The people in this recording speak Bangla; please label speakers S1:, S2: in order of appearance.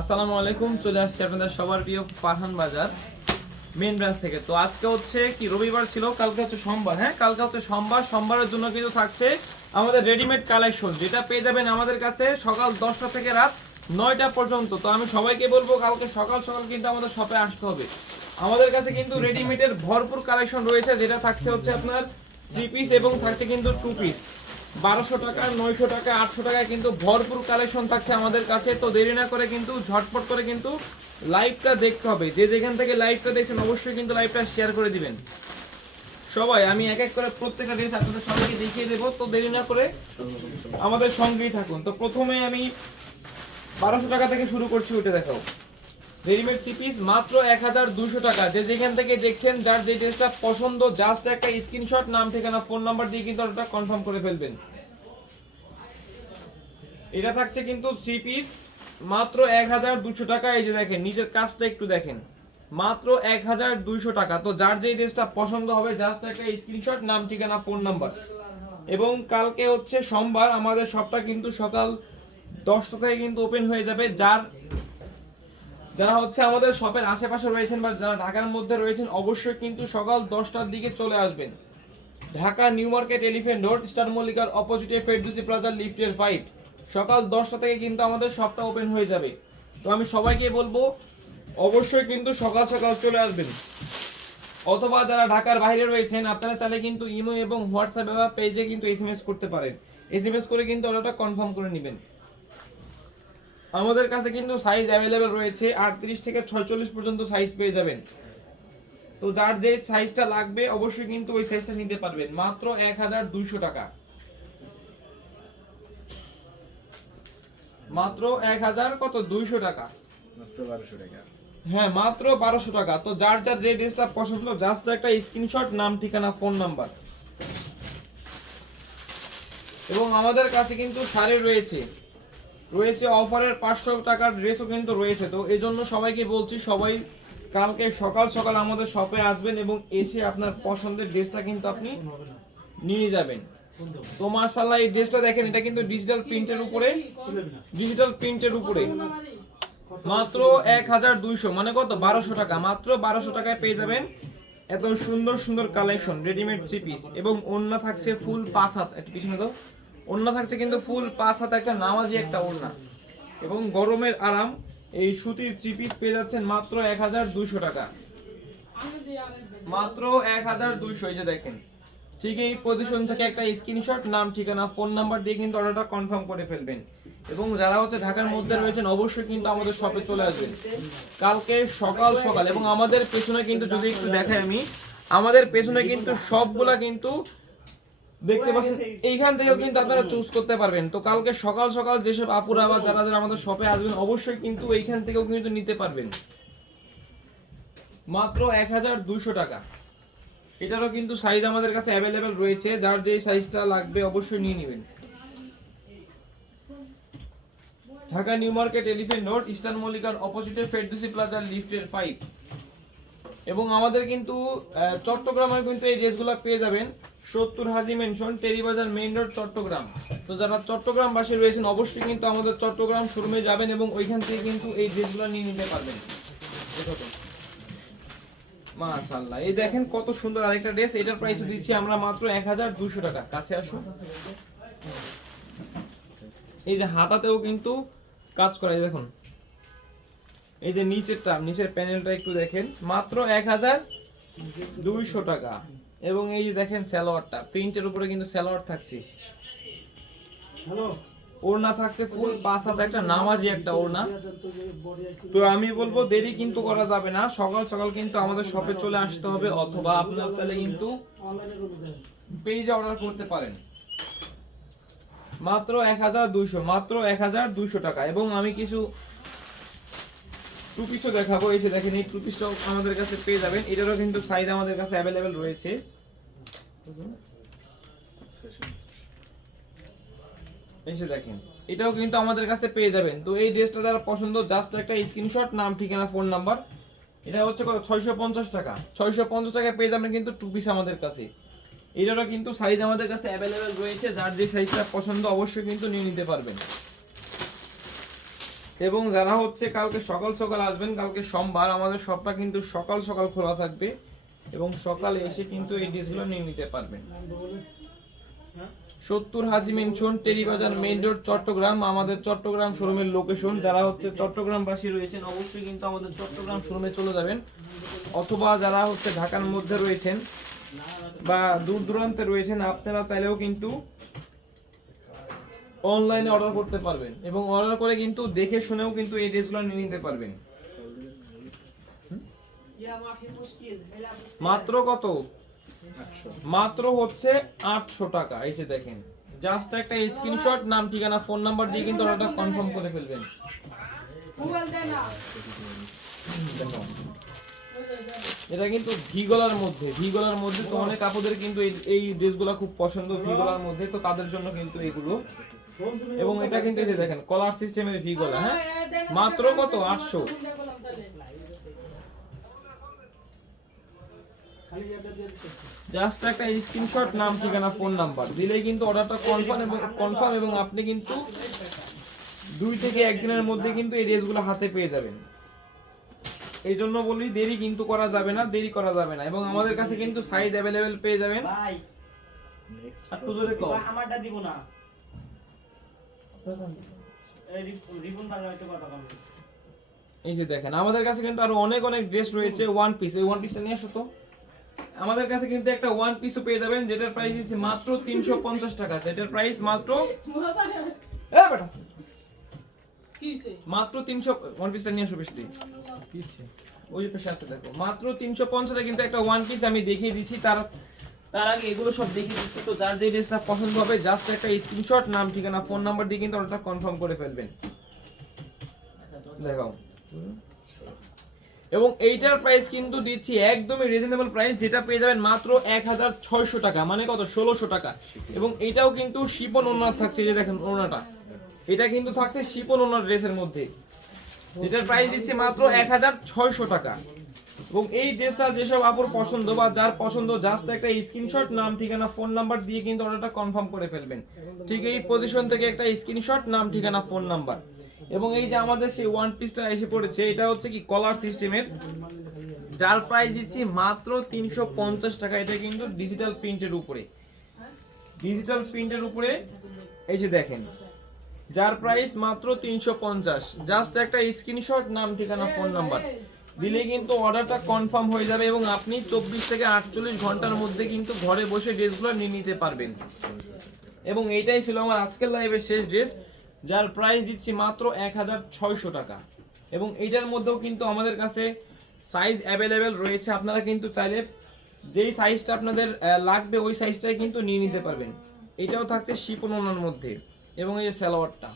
S1: আসসালামু আলাইকুম, চলে আসছি আপনাদের সবার প্রিয় পাঠান বাজার মেন ব্রাঞ্চ থেকে। তো আজকে হচ্ছে কি, রবিবার ছিল, কালকে হচ্ছে সোমবার। হ্যাঁ কালকে হচ্ছে সোমবার, সোমবারের জন্য কিন্তু থাকছে আমাদের রেডিমেড কালেকশন যেটা পেয়ে যাবেন আমাদের কাছে সকাল দশটা থেকে রাত নয়টা পর্যন্ত। তো আমি সবাইকে বলব, কালকে সকাল সকাল কিন্তু আমাদের শপে আসতে হবে। আমাদের কাছে কিন্তু রেডিমেডের ভরপুর কালেকশন রয়েছে, যেটা থাকছে হচ্ছে আপনার থ্রি পিস এবং থাকছে কিন্তু টু পিস বারোশো টাকা, নয়শো টাকা, আটশো টাকা কিন্তু ভরপুর কালেকশন থাকছে আমাদের কাছে। তো দেরি না করে কিন্তু ঝটপট করে কিন্তু লাইভটা দেখতে হবে। যে যেখান থেকে লাইভটা দেখছেন, অবশ্যই কিন্তু লাইভটা শেয়ার করে দিবেন। সবাই, আমি এক এক করে প্রত্যেকটা ড্রেস আপনাদের সবাইকে দেখিয়ে দেবো, তো দেরি না করে আমাদের সঙ্গেই থাকুন। তো প্রথমে আমি বারোশো টাকা থেকে শুরু করছি ওটা দেখাও। রেডিমেড সিপিস মাত্র এক হাজার দুশো টাকা। যে যেখান থেকে দেখছেন, যার যে ড্রেসটা পছন্দ জাস্ট একটা স্ক্রিনশট নাম, ঠিকানা ফোন নাম্বার দিয়ে কিন্তু ওটা কনফার্ম করে ফেলবেন। এটা থাকছে কিন্তু থ্রি পিস মাত্র এক হাজার দুশো টাকা। এই যে দেখেন নিচের কাজটা একটু দেখেন। মাত্র এক হাজার দুইশো টাকা। তো যার যে ড্রেসটা পছন্দ হবে জাস্ট একটা স্ক্রিনশট নাম, ঠিকানা ফোন নাম্বার এবং কালকে হচ্ছে সোমবার, আমাদের সবটা কিন্তু সকাল দশটা থেকে কিন্তু ওপেন হয়ে যাবে। যার যারা হচ্ছে আমাদের শপের আশেপাশে রয়েছেন বা যারা ঢাকার মধ্যে রয়েছেন, অবশ্যই কিন্তু সকাল দশটার দিকে চলে আসবেন। Dhaka new market elephant road, star মল্লিকার অপোজিটে ফেরদুসি প্লাজার লিফটের ফাইভ সকাল দশটা থেকে কিন্তু আমাদের শপটা ওপেন হয়ে যাবে। তো আমি সবাইকে বলব অবশ্যই কিন্তু সকাল সকাল চলে আসবেন। অথবা যারা ঢাকার বাইরে রয়েছেন, আপনারা চাইলে কিন্তু ইমো এবং হোয়াটসঅ্যাপ বা পেজে কিন্তু এসএমএস করতে পারেন। এসএমএস করে কিন্তু অর্ডারটা কনফার্ম করে নেবেন। আমাদের কাছে কিন্তু সাইজ অ্যাভেলেবেল রয়েছে, আটত্রিশ থেকে ছয়চল্লিশ পর্যন্ত সাইজ পেয়ে যাবেন। তো যার যে সাইজটা লাগবে, অবশ্যই কিন্তু ওই সাইজটা নিতে পারবেন। মাত্র এক হাজার দুইশো টাকা। মাত্র এক হাজার কত? দুইশো টাকা।
S2: মাত্র বারোশো টাকা।
S1: হ্যাঁ মাত্র বারোশো টাকা। তো যার যার যে ড্রেসটা পছন্দ জাস্ট একটা স্ক্রিনশট নাম ঠিকানা ফোন নাম্বার এবং আমাদের কাছে কিন্তু শাড়ি রয়েছে। রয়েছে অফারের পাঁচশো টাকার ড্রেসও কিন্তু রয়েছে। তো এই জন্য সবাইকে বলছি সবাই কালকে সকাল সকাল আমাদের শপে আসবেন এবং এসে আপনার পছন্দের ড্রেসটা কিন্তু আপনি নিয়ে যাবেন। তো মার্শাল্লাহ এই ড্রেসটা দেখেন এটা কিন্তু ডিজিটাল প্রিন্টের উপরে। ডিজিটাল প্রিন্টের উপরে। মাত্র এক হাজার দুইশো মানে কত? বারোশো টাকা। মাত্র বারোশো টাকায় পেয়ে যাবেন এত সুন্দর সুন্দর কালেকশন রেডিমেড থ্রি পিস এবং ওড়না থাকছে ফুল পাঁচ হাত। একটা পিছনে তো ওড়না থাকছে কিন্তু ফুল পাঁচ হাত একটা নামাজি একটা ওড়না। এবং গরমের আরাম, এই সুতির থ্রি পিস পেয়ে যাচ্ছেন মাত্র এক হাজার দুইশো টাকা। মাত্র এক হাজার দুইশো, এই যে দেখেন। ঠিক এই পজিশন থেকে একটা স্ক্রিনশট নাম, ঠিকানা ফোন নাম্বার দিয়ে কিন্তু অর্ডারটা কনফার্ম করে ফেলবেন। এবং যারা হচ্ছে ঢাকার মধ্যে রয়েছেন, অবশ্যই কিন্তু আমাদের শপে চলে আসবেন। কালকে সকাল সকাল, এবং আমাদের পেছনে কিন্তু যদি একটু দেখাই আমি, আমাদের পেছনে কিন্তু সবগুলা কিন্তু দেখতে পাচ্ছেন, এইখান থেকেও কিন্তু আপনারা চুজ করতে পারবেন। তো কালকে সকাল সকাল যেসব আপুরা বা যারা যারা আমাদের শপে আসবেন, অবশ্যই কিন্তু এইখান থেকেও কিন্তু নিতে পারবেন। মাত্র এক হাজার দুইশো টাকা। এটারও কিন্তু সাইজ আমাদের কাছে অ্যাভেলেবেল রয়েছে। যার যে সাইজটা লাগবে অবশ্যই নিয়ে নেবেন। Dhaka new market elephant road, eastern মল্লিকার অপোজিটে ফেরদুসি প্লাজার লিফটের ফাইভ এবং আমাদের কিন্তু চট্টগ্রামে কিন্তু এই ড্রেসগুলো পেয়ে যাবেন। সত্তর Haji mansion Teribazar main road Chittagong. তো যারা চট্টগ্রামবাসী রয়েছেন, অবশ্যই কিন্তু আমাদের চট্টগ্রাম শোরুমে যাবেন এবং ওইখান থেকে কিন্তু এই ড্রেসগুলো নিয়ে নিতে পারবেন। মাশাআল্লাহ। এই দেখেন কত সুন্দর আরেকটা ড্রেস, এটার প্রাইস দিচ্ছি আমরা মাত্র এক হাজার দুশো টাকা। কাছে আসুন এই যে হাতাতেও কিন্তু কাজ করা, এই দেখুন। এই যে নিচেরটা, নিচের প্যানেলটা একটু দেখেন। মাত্র এক হাজার দুইশো টাকা। এবং এই যে দেখেন স্যালোয়ারটা প্রিন্টের উপরে কিন্তু স্যালোয়ার থাকছে। ওড়না থাকছে ফুল পাঁচ হাতে একটা নামাজি একটা ওড়না। তো আমি বলব দেরি কিন্তু করা যাবে না। সকাল সকাল কিন্তু আমাদের শপে চলে আসতে হবে অথবা আপনার চাইলে কিন্তু পেজে অর্ডার করতে পারেন। মাত্র এক হাজার দুইশো মাত্র এক হাজার দুইশো টাকা। এবং আমি কিছু টু পিসও দেখাবো। এই যে দেখেন এই টু পিসটাও আমাদের কাছে পেয়ে যাবেন। এটারও কিন্তু সাইজ আমাদের কাছে অ্যাভেলেবেল রয়েছে। এসে দেখেন, এটাও কিন্তু আমাদের কাছে পেয়ে যাবেন। তো এই ড্রেসটা যারা পছন্দ জাস্ট একটা স্ক্রিনশট নাম, ঠিকানা ফোন নাম্বার এটা হচ্ছে কত? ছয়শো পঞ্চাশ টাকা। ছয়শো পঞ্চাশ টাকায় পেয়ে যাবেন কিন্তু টু পিস আমাদের কাছে। এটারও কিন্তু সাইজ আমাদের কাছে অ্যাভেলেবেল রয়েছে। যার যে সাইজটা পছন্দ, অবশ্যই কিন্তু নিয়ে নিতে পারবেন। এবং যারা হচ্ছে কালকে সকাল সকাল আসবেন, কালকে সোমবার, আমাদের শপটা কিন্তু সকাল সকাল খোলা থাকবে। এবং সকালে এসে কিন্তু এই ডিশগুলো নিয়ে নিতে পারবেন। সত্তর Haji mansion Teribazar main road, Chittagong, আমাদের চট্টগ্রাম শোরুমের লোকেশন। যারা হচ্ছে চট্টগ্রামবাসী রয়েছেন, অবশ্যই কিন্তু আমাদের চট্টগ্রাম শোরুমে চলে যাবেন। অথবা যারা হচ্ছে ঢাকার মধ্যে রয়েছেন বা দূর দূরান্তে রয়েছেন, আপনারা চাইলেও কিন্তু অনলাইনে অর্ডার করতে পারবেন এবং অর্ডার করে কিন্তু দেখে শুনেও কিন্তু এই ড্রেসগুলো নিয়ে নিতে পারবেন। মাত্র কত? মাত্র হচ্ছে আটশো টাকা, এই যে দেখেন। জাস্ট একটা স্ক্রিনশট নাম, ঠিকানা ফোন নাম্বার দিয়ে কিন্তু অর্ডারটা কনফার্ম করে ফেলবেন। এটা কিন্তু ভিগলার মধ্যে ভিগলার মধ্যে তো অনেক আপুদের কিন্তু এই- ড্রেসগুলো খুব পছন্দ ভি গলার মধ্যে, তো তাদের জন্য কিন্তু এগুলো। এবং এটা কিন্তু এই যে দেখেন কলার সিস্টেমের ভি গলা হ্যাঁ? মাত্র কত? আটশো। জাস্ট একটা স্ক্রিনশট নাম ঠিকানা ফোন নাম্বার দিলেই কিন্তু অর্ডারটা কনফার্ম এবং কনফার্ম এবং আপনি কিন্তু দুই থেকে একদিনের মধ্যে কিন্তু এই ড্রেসগুলো হাতে পেয়ে যাবেন। এই জন্য বলি দেরি কিন্তু করা যাবে না দেরি করা যাবে না। এবং আমাদের কাছে কিন্তু সাইজ অ্যাভেলেবেল পেয়ে যাবেন। একটু জোরে
S3: আমারটা দিব না। কথা
S1: এই যে দেখেন আমাদের কাছে কিন্তু আরও অনেক অনেক ড্রেস রয়েছে ওয়ান পিস এই ওয়ান পিসটা নিয়ে আসো তো। আমাদের কাছে কিন্তু একটা ওয়ান পিসও পেয়ে যাবেন যেটার প্রাইস দিচ্ছে মাত্র তিনশো পঞ্চাশ টাকা। যেটার প্রাইস মাত্র মাত্র তিনশো ওয়ান পিসটা নিয়ে আসো বেশি ওই পেশে আছে দেখো। মাত্র তিনশো পঞ্চাশে কিন্তু একটা ওয়ান পিস আমি দেখিয়ে দিচ্ছি। তার তার আগে এগুলো সব দেখিয়ে দিচ্ছি। তো যার যে ড্রেসটা পছন্দ হবে জাস্ট একটা স্ক্রিনশট নাম ঠিকানা ফোন নাম্বার দিয়ে কিন্তু অর্ডারটা কনফার্ম করে ফেলবেন। দেখাও। এবং এইটার প্রাইস কিন্তু দিচ্ছি একদমই রিজনেবল প্রাইস যেটা পেয়ে যাবেন মাত্র এক হাজার ছয়শো টাকা। মানে কত? ষোলোশো টাকা। এবং এটাও কিন্তু শিপন ওনার থাকছে যে দেখেন ওনাটা। এটা কিন্তু থাকছে শিপন ওনার ড্রেসের মধ্যে। যেটার প্রাইস দিচ্ছি মাত্র এক হাজার ছয়শো টাকা। এবং এই ড্রেসটা যেসব আপুর পছন্দ বা যার পছন্দ জাস্ট একটা স্ক্রিনশট নাম, ঠিকানা ফোন নাম্বার দিয়ে কিন্তু অর্ডারটা কনফার্ম করে ফেলবেন। ঠিক এই পজিশন থেকে একটা স্ক্রিনশট নাম, ঠিকানা ফোন নাম্বার এবং এই যে আমাদের সেই ওয়ান পিসটা এসে পড়েছে, এটা হচ্ছে কি কলার সিস্টেমের যার প্রাইস দিচ্ছি মাত্র তিনশো পঞ্চাশ টাকা, এটা কিন্তু ডিজিটাল প্রিন্টের উপরে। ডিজিটাল প্রিন্টের উপরে, এই যে দেখেন, যার প্রাইস মাত্র তিনশো পঞ্চাশ। জাস্ট একটা স্ক্রিনশট নাম, ঠিকানা ফোন নাম্বার দিলে কিন্তু অর্ডারটা কনফার্ম হয়ে যাবে এবং আপনি চব্বিশ থেকে আটচল্লিশ ঘণ্টার মধ্যে কিন্তু ঘরে বসে ড্রেসগুলো নিয়ে নিতে পারবেন। এবং এইটাই ছিল আমার আজকের লাইভের শেষ ড্রেস যার প্রাইস দিচ্ছি মাত্র এক হাজার ছয়শো টাকা। এবং এইটার মধ্যেও কিন্তু আমাদের কাছে সাইজ অ্যাভেলেবেল রয়েছে। আপনারা কিন্তু চাইলে যেই সাইজটা আপনাদের লাগবে ওই সাইজটাই কিন্তু নিয়ে নিতে পারবেন। এটাও থাকছে শিপন ওনার মধ্যে এবং এই যে স্যালোয়ারটা